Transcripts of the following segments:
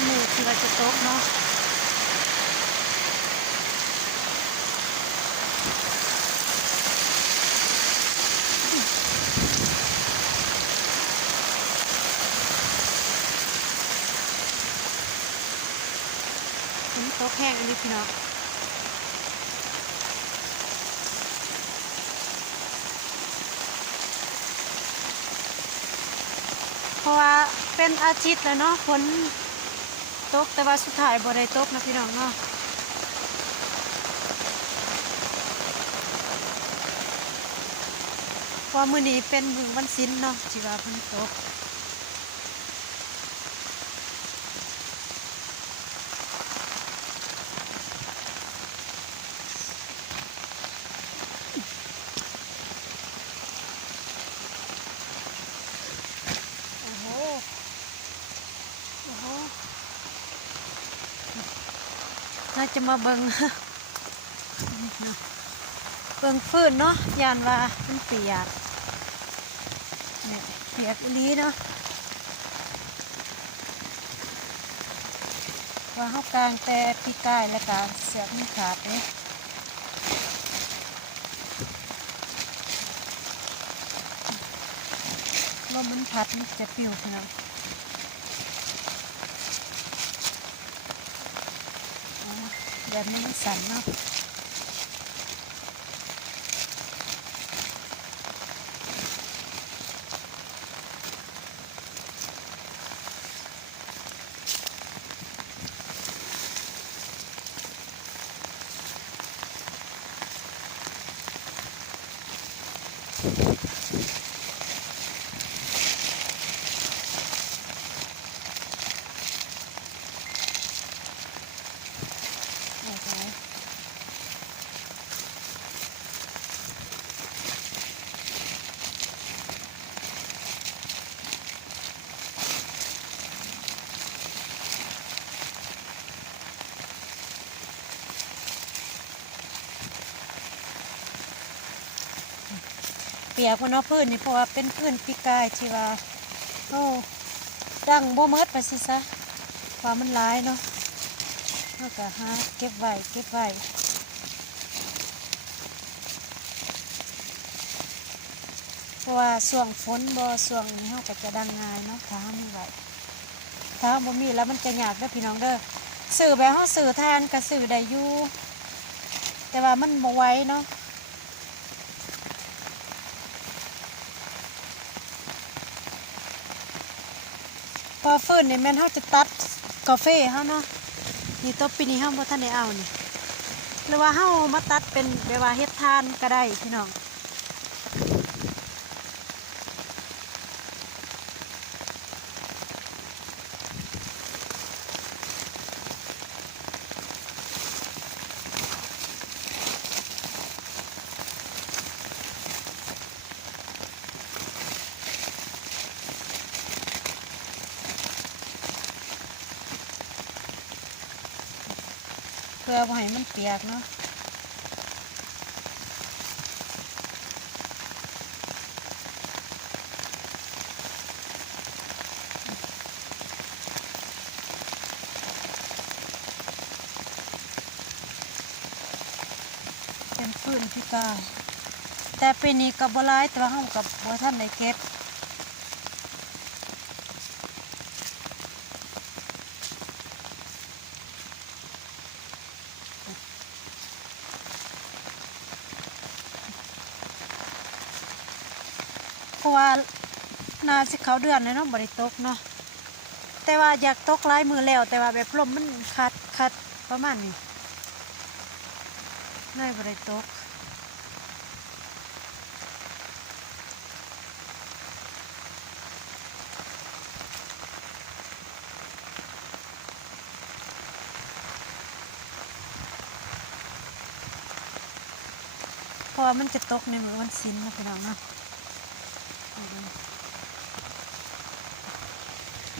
ายมือที่ว่าจะตกเนาะฝนตกแห้งอันนี้พี่น้องเพราะว่าเป็นอาทิตย์แล้วเนาะฝนตกแต่ว่าสุดท้ายบ่ได้ตกนะพี่น้องเนาะเพราะมื้อนี้เป็นมื้อวันศีลเนาะที่ว่าฝนตกโอ้โหโอ้โหน่าจะมาเบิ่ง เบิ่งฟืนเนาะยานว่ามันเปียกเนี่ยเปียกอีหลีเนาะว่าเฮากลางแต่ปีกายแล้วก็เสือกมันขาดเด้ลมมันพัดมันจะปิวพี่น้องแบบนี้มันสั่นเนาะโอ้โหเปียกมันเนาะพื้นนี่เพราะว่าเป็นพื้นปีกายที่ว่าโอ้ดังบ่เมิดไปสิซะว่ามันร้ายเนาะเฮาก็หาเก็บไว้เก็บไว้เพราะว่าช่วงฝนบ่ช่วงนี้เฮาก็จะดังง่ายเนาะถ้าเฮามีไว้ถ้าบ่มีแล้วมันจะยากเด้อพี่น้องเด้อซื้อแบบเฮาซื้อทานก็ซื้อได้อยู่แต่ว่ามันบ่ไหวเนาะพอฟื้นนี่แม่นเฮาจะตัดกาแฟเฮาเนาะนี่ตัวปีนี้เฮาบ่ทันได้เอานี่หรือว่าเฮามาตัดเป็นแบบว่าเฮ็ดทานก็ได้พี่น้องเพื่อบ่ให้มันเปียกเนาะเป็นฟื้นพี่กายแต่ปีนี้ก็บ่หลายแต่ว่าเฮาก็บ่ทันได้เก็บเพราะว่าน่าสิเข้าเดือนแล้วเนาะบ่ได้ตกเนาะแต่ว่าอยากตกหลายมื้อแล้วแต่ว่าแบบลมมันคัดประมาณนี้เลยบ่ได้ตกเพราะว่ามันจะตกในมื้อวันศีลนะพี่น้องเนาะ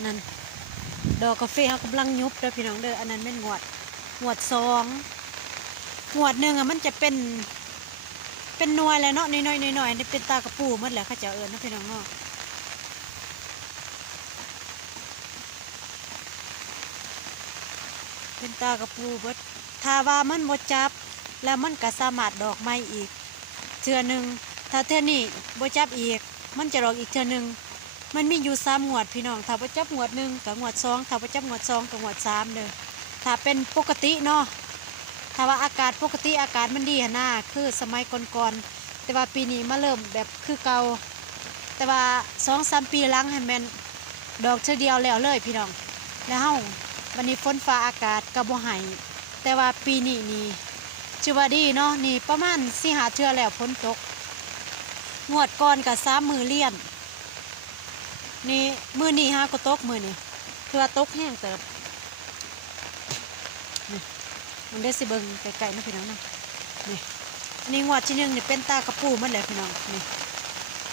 นั่นดอกกาแฟเขากำลังยุบเด้อพี่น้องเด้ออันนั้นเป็นงวดสองงวดหนึ่งอะมันจะเป็นหน่วยแล้วเนาะน้อยๆน้อยๆนี่เป็นตากระปูหมดแหละเขาจะเอิญนะพี่น้องเนาะ เป็นตากระปูเบิดถ้าว่ามันบ่จับแล้วมันก็สามารถดอกไม้อีกเทื่อหนึ่งถ้าเทื่อนี้บ่จับอีกมันจะดอกอีกเทื่อหนึ่งมันมีอยู่3งวดพี่น้องถ้าบ่จับงวด1กับงวด2ถ้าบ่จับงวด2กับงวด3เด้อถ้าเป็นปกติเนาะถ้าว่าอากาศปกติอากาศมันดีหั่นน่ะคือสมัยก่อนๆแต่ว่าปีนี้มาเริ่มแบบคือเก่าแต่ว่า 2-3 ปีหลังให้แม่นดอกเทื่อเดียวแล้วเลยพี่น้องแล้วเฮาวันนี้ฝนฟ้าอากาศก็บ่ให้แต่ว่าปีนี้นี่ชื่อว่าดีเนาะนี่ประมาณ4-5เทื่อแล้วฝนตกงวดก่อนก็3 มื้อเลี่ยนนี่มื้อนี้ฮะก็ตกมื้อนี้คือว่าตกแห้งเติบนี่มันได้สิเบิ่งไกลๆนะพี่น้องนะนี่อันนี้งวดที่1นี่เป็นตากระปูหมดเลยพี่น้องนี่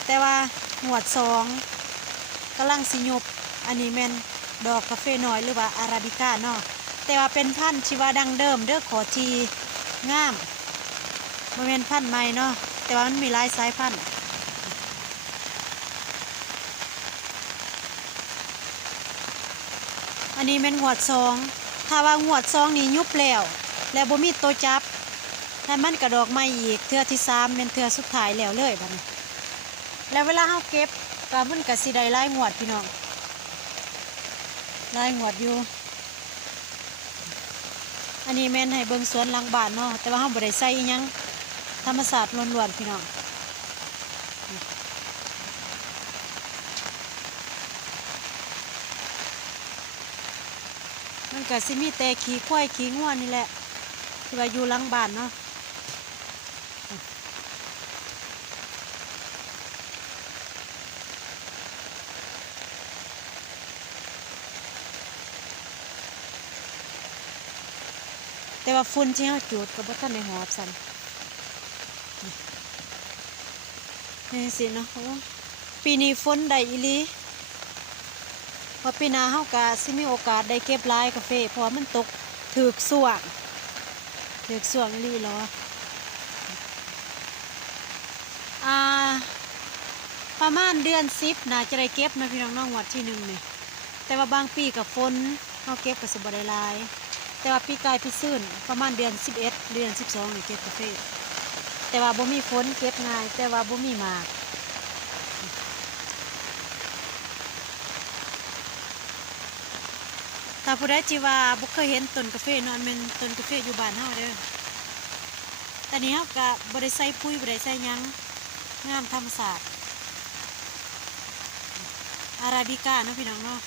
แต่ว่างวด2กำลังสิยุบอันนี้แม่นดอกกาแฟน้อยหรือว่าอาราบิก้าเนาะแต่ว่าเป็นพันธุ์ชีวาดังเดิมเด้อขอทีงามบ่แม่นพันธุ์ใหม่เนาะแต่ว่ามันมีหลายสายพันธุ์อันนี้แม่นงวด2ถ้าว่างวด2นี่ยุบแล้วบ่มีตัวจับแล้วมันกระดอกใหม่อีกเทื่อที่3แม่นเทื่อสุดท้ายแล้วเลยบัดนี้แล้วเวลาเฮาเก็บก็มันก็สิได้หลายงวดพี่น้องหลายงวดอยู่อันนี้แม่นให้เบิ่งสวนหลังบ้านเนาะแต่ว่าเฮาบ่ได้ใส่อิหยังธรรมชาติล้วนๆพี่น้องมันก็สิมีแต่ขี้ควายขี้งัวนี่แหละที่ว่าอยู่หลังบ้านเนาะแต่ว่าฝุ่นที่เฮาจูดก็บ่ทันได้หอบสั่นนี่สิเนาะปีนี้ฝนได้อีหลีพอปีหน้าเฮาก็สิมีโอกาสได้เก็บหลายกาแฟเพราะว่ามันตกถูกส่วงอีหลีเหรออ่าประมาณเดือน10น่าจะได้เก็บนะพี่น้องน้องงวดที่1นี่แต่ว่าบางปีกับฝนเฮาเก็บก็สิบ่ได้หลายแต่ว่าปีกายปีซื่นประมาณเดือน11เดือน12นี่เก็บกาแฟแต่ว่าบ่มีฝนเก็บง่ายแต่ว่าบ่มีหมากถ้าผู้ใดที่ว่าบ่เคยเห็นต้นกาแฟนอนเป็นต้นกาแฟอยู่บ้านเฮาเด้อตอนนี้เฮาก็บ่ได้ใส่ปุ๋ยบ่ได้ใส่หยังงามธรรมชาติอาราบิก้าเนาะพี่น้องเนาะ